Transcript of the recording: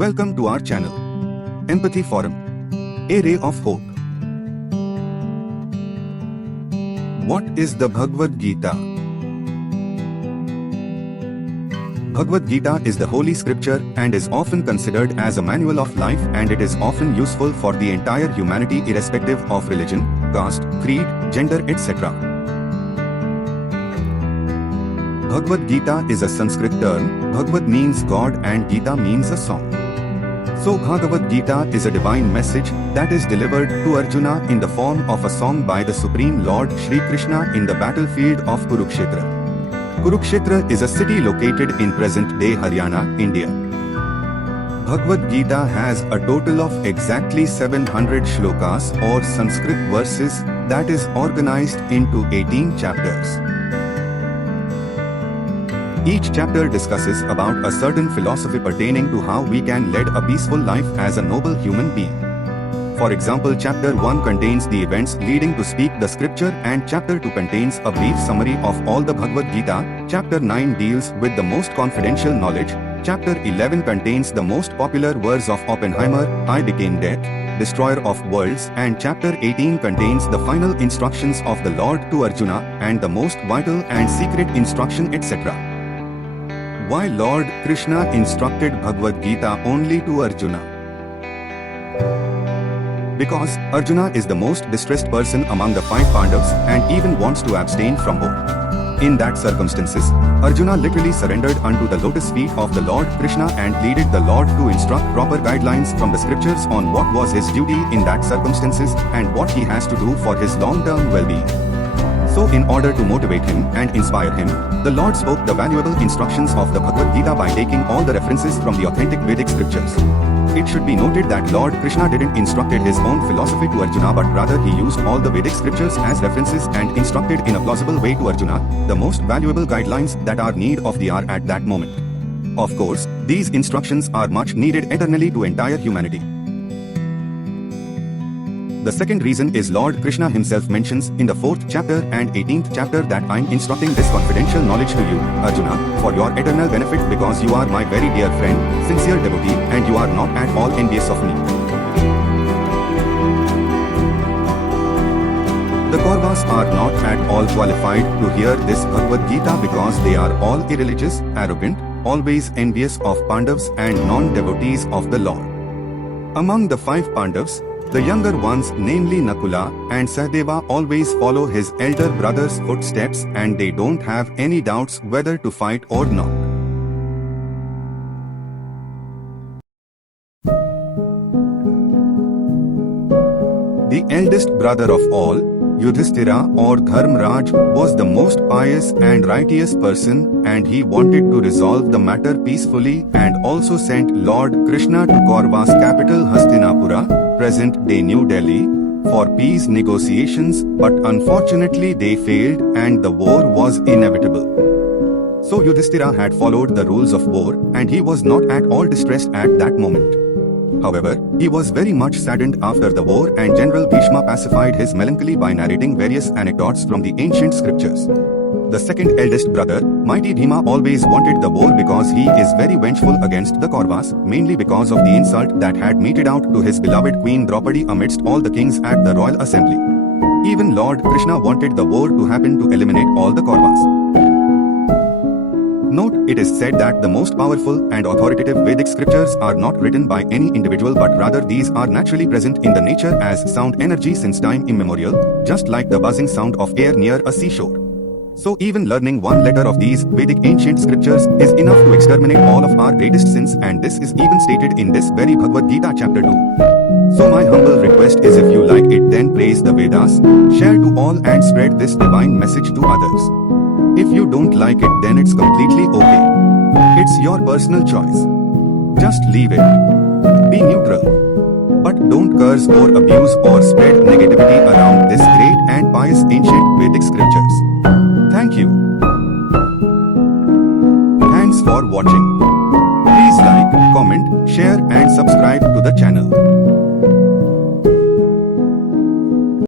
Welcome to our channel, Empathy Forum, a ray of hope. What is the Bhagavad Gita? Bhagavad Gita is the holy scripture and is often considered as a manual of life, and it is often useful for the entire humanity irrespective of religion, caste, creed, gender, etc. Bhagavad Gita is a Sanskrit term. Bhagavad means God and Gita means a song. So Bhagavad Gita is a divine message that is delivered to Arjuna in the form of a song by the Supreme Lord Krishna in the battlefield of Kurukshetra. Kurukshetra is a city located in present-day Haryana, India. Bhagavad Gita has a total of exactly 700 shlokas or Sanskrit verses that is organized into 18 chapters. Each chapter discusses about a certain philosophy pertaining to how we can lead a peaceful life as a noble human being. For example, chapter 1 contains the events leading to speak the scripture, and chapter 2 contains a brief summary of all the Bhagavad Gita. Chapter 9 deals with the most confidential knowledge. Chapter 11 contains the most popular verse of Oppenheimer, I became death, destroyer of worlds, and chapter 18 contains the final instructions of the Lord to Arjuna and the most vital and secret instruction, etc. Why Lord Krishna instructed Bhagavad Gita only to Arjuna? Because Arjuna is the most distressed person among the 5 Pandavas and even wants to abstain from war. In that circumstances, Arjuna literally surrendered unto the lotus feet of the Lord Krishna and pleaded the Lord to instruct proper guidelines from the scriptures on what was his duty in that circumstances and what he has to do for his long-term well-being. So in order to motivate him and inspire him, the Lord spoke the valuable instructions of the Bhagavad Gita by taking all the references from the authentic Vedic scriptures. It should be noted that Lord Krishna didn't instructed his own philosophy to Arjuna, but rather he used all the Vedic scriptures as references and instructed in a plausible way to Arjuna the most valuable guidelines that are need of the hour at that moment. Of course, these instructions are much needed eternally to entire humanity. The second reason is Lord Krishna himself mentions in the 4th chapter and 18th chapter that I'm instructing this confidential knowledge to you, Arjuna, for your eternal benefit, because you are my very dear friend, sincere devotee, and you are not at all envious of me. The Kauravas are not at all qualified to hear this Bhagavad Gita because they are all irreligious, arrogant, always envious of Pandavas and non-devotees of the Lord. Among the 5 Pandavas, the younger ones, namely Nakula and Sahadeva, always follow his elder brother's footsteps and they don't have any doubts whether to fight or not. The eldest brother of all, Yudhishthira or Dharmraj, was the most pious and righteous person, and he wanted to resolve the matter peacefully and also sent Lord Krishna to Kauravas' capital Hastinapura, present-day New Delhi, for peace negotiations, but unfortunately they failed and the war was inevitable. So Yudhishthira had followed the rules of war and he was not at all distressed at that moment. However, he was very much saddened after the war, and General Bhishma pacified his melancholy by narrating various anecdotes from the ancient scriptures. The second eldest brother, mighty Bhima, always wanted the war because he is very vengeful against the Kauravas, mainly because of the insult that had meted out to his beloved Queen Draupadi amidst all the kings at the royal assembly. Even Lord Krishna wanted the war to happen to eliminate all the Kauravas. Note, it is said that the most powerful and authoritative Vedic scriptures are not written by any individual, but rather these are naturally present in the nature as sound energy since time immemorial, just like the buzzing sound of air near a seashore. So even learning one letter of these Vedic ancient scriptures is enough to exterminate all of our greatest sins, and this is even stated in this very Bhagavad Gita chapter 2. So my humble request is, if you like it, then praise the Vedas, share to all and spread this divine message to others. If you don't like it, then it's completely okay. It's your personal choice. Just leave it. Be neutral. But don't curse or abuse or spread negativity around this great and pious ancient Vedic scriptures. Thank you. Thanks for watching. Please like, comment, share and subscribe to the channel.